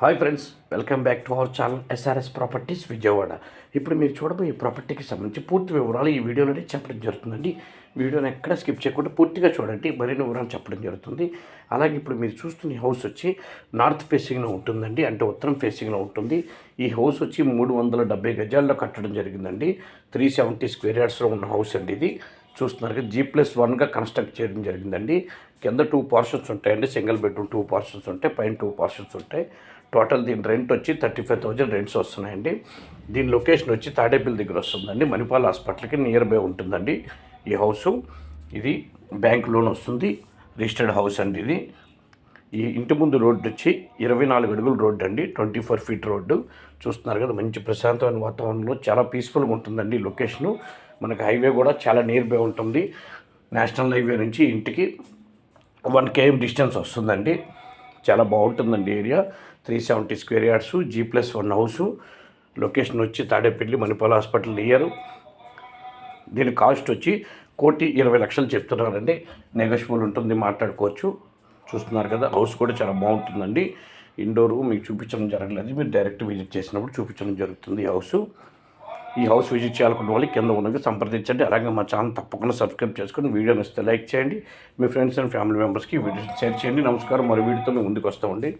Hi friends, welcome back to our channel SRS properties Vijayawada. ఇప్పుడు మీరు చూడబోయే ప్రాపర్టీకి సంబంధించి పూర్తి వివరాలు ఈ వీడియోలోనే చెప్పడం జరుగుతుందండి. వీడియోని ఎక్కడ స్కిప్ చేయకుండా పూర్తిగా చూడండి, మరిన్ని వివరాలు చెప్పడం జరుగుతుంది. అలాగే ఇప్పుడు మీరు చూస్తున్న హౌస్ వచ్చి నార్త్ ఫేసింగ్లో ఉంటుందండి, అంటే ఉత్తరం ఫేసింగ్లో ఉంటుంది. ఈ హౌస్ వచ్చి 370 గజాల్లో కట్టడం జరిగిందండి. 370 స్క్వేర్ యార్డ్స్లో ఉన్న హౌస్ అండి ఇది. చూస్తున్నారు కదా, G+1గా కన్స్ట్రక్ట్ చేయడం జరిగిందండి. కింద 2 పోర్షన్స్ ఉంటాయండి, సింగిల్ బెడ్రూమ్ 2 పోర్షన్స్ ఉంటాయి, పైన 2 పోర్షన్స్ ఉంటాయి. టోటల్ దీని రెంట్ వచ్చి 35,000 రెంట్స్ వస్తున్నాయండి. దీని లొకేషన్ వచ్చి తాడేపల్లి దగ్గర వస్తుందండి, మణిపాల్ హాస్పిటల్కి నియర్ బై ఉంటుందండి ఈ హౌసు. ఇది బ్యాంక్ లోన్ వస్తుంది, రిజిస్టర్డ్ హౌస్ అండి ఇది. ఈ ఇంటి ముందు రోడ్డు వచ్చి 24 అడుగుల రోడ్డు అండి, 24 ఫీట్ రోడ్డు. చూస్తున్నారు కదా, మంచి ప్రశాంతమైన వాతావరణంలో చాలా పీస్ఫుల్గా ఉంటుందండి లొకేషను. మనకు హైవే కూడా చాలా నియర్ బై ఉంటుంది. నేషనల్ హైవే నుంచి ఇంటికి 1 km డిస్టెన్స్ వస్తుందండి. చాలా బాగుంటుందండి area. 370 square yards, G+1 house. Location వచ్చి తాడేపల్లి, మణిపాల్ హాస్పిటల్ నియర్. దీని కాస్ట్ వచ్చి 1,20,00,000 చెప్తున్నారండి. నెగోషియబుల్ ఉంటుంది, మాట్లాడుకోవచ్చు. చూస్తున్నారు కదా, హౌస్ కూడా చాలా బాగుంటుందండి. ఇండోరు మీకు చూపించడం జరగలేదు, మీరు డైరెక్ట్ విజిట్ చేసినప్పుడు చూపించడం జరుగుతుంది ఈ హౌస్ విజిట్ చేయాలనుకున్న వాళ్ళు కింద ఉన్నది సంప్రదించండి. అలాగే మా ఛానల్ తప్పకుండా సబ్స్క్రైబ్ చేసుకొని వీడియోని ఇస్తే లైక్ చేయండి. మీ ఫ్రెండ్స్ అండ్ ఫ్యామిలీ మెంబర్స్కి వీడియో షేర్ చేయండి. నమస్కారం, మరో వీడియోతో మేము ముందుకు వస్తామండి.